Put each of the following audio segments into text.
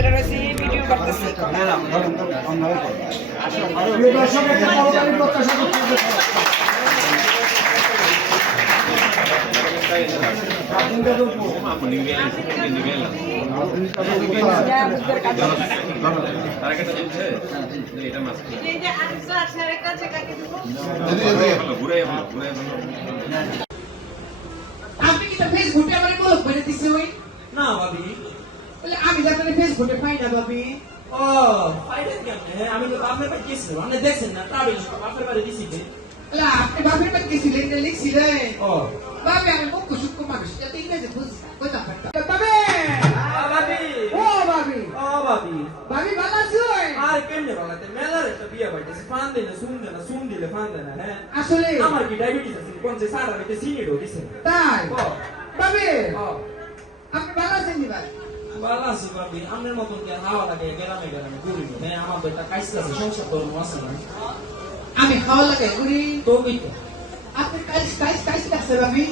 ধরে রয়েছি ভিডিও করতেছি আপনি কি ফেসবুকে আমার ব্লগ করে দিছে ওই না ভাবি বলে আমি যাতে ফেসবুকে পাই না ভাবি ও ফাইডেন কেমনে আমি তো আপনার বাড়ি গেছিলাম আপনি দেখছেন না ট্রাভেল সব আপনার বাড়ি দিছি বলে আপনি বাপের বাড়ি গেছিলেন না লিখছিলেন ও বাবা আমি মুখ সুখ মানুষ যাতে ইংরেজি বুঝি কইতাম তবে ভাবি ও ভাবি ও ভাবি ভাবি ভালো আছো আর কেমনে বলাতে মেলার একটা বিয়ে বাইতেছে ফান দিলে শুন দিলে ফান দেয় না হ্যাঁ আসলে আমার কি ডায়াবেটিস আছে কোন যে সারা বেটে সিনে ঢোকিছে তাই ও ভাবি ও আপনি ভালো আছেন নি ভাই ভালো আছি ভাবি আপনার মতন কি হাওয়া লাগে গ্রামে গ্রামে ঘুরি হ্যাঁ আমার তো একটা কাইস আছে সংসার করবো আছে না আমি খাওয়া লাগে ঘুরি তো কি তো আপনি কাইস কাছে ভাবি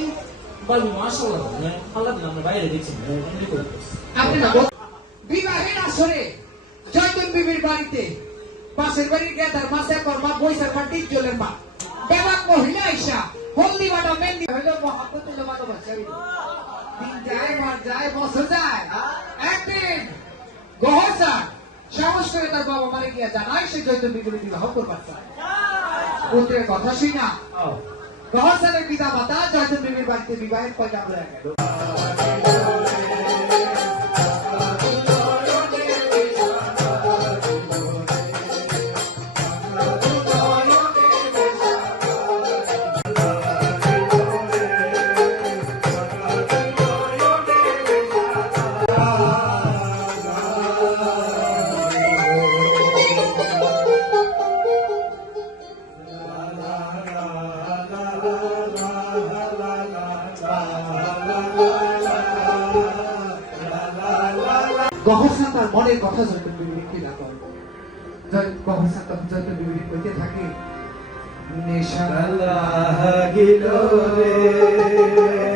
ভাবি মাশাআল্লাহ হ্যাঁ আল্লাহ দিন আমরা বাইরে দেখছি এমনি করতেছি আপনি না বিবাহের আসরে জয়তুন বিবির বাড়িতে পাশের বাড়ির গেদার মাসে কর্মা বৈশাখ পাটি চলের মা বেবাক মহিলা আইসা হলদি বাটা মেহেন্দি হইলো মহাব্বত হইলো ভালোবাসা দিন যায় মার যায় বছর যায় একদিন গহসা সাহস করে তার বাবা মারে গিয়া জানায় সে জয়তুন বিবির বিবাহ করবার চায় পুত্রের কথা শুই না ও গহসানের পিতা মাতা জয়তুন বিবির বাড়িতে বিবাহের পয়গা বলে গেল গহরসান তার মনের কথা জয়তুন বিবির কিনা করে গহরসান তখন জয়তুন বিবির কইতে থাকে নেশা গিলো রে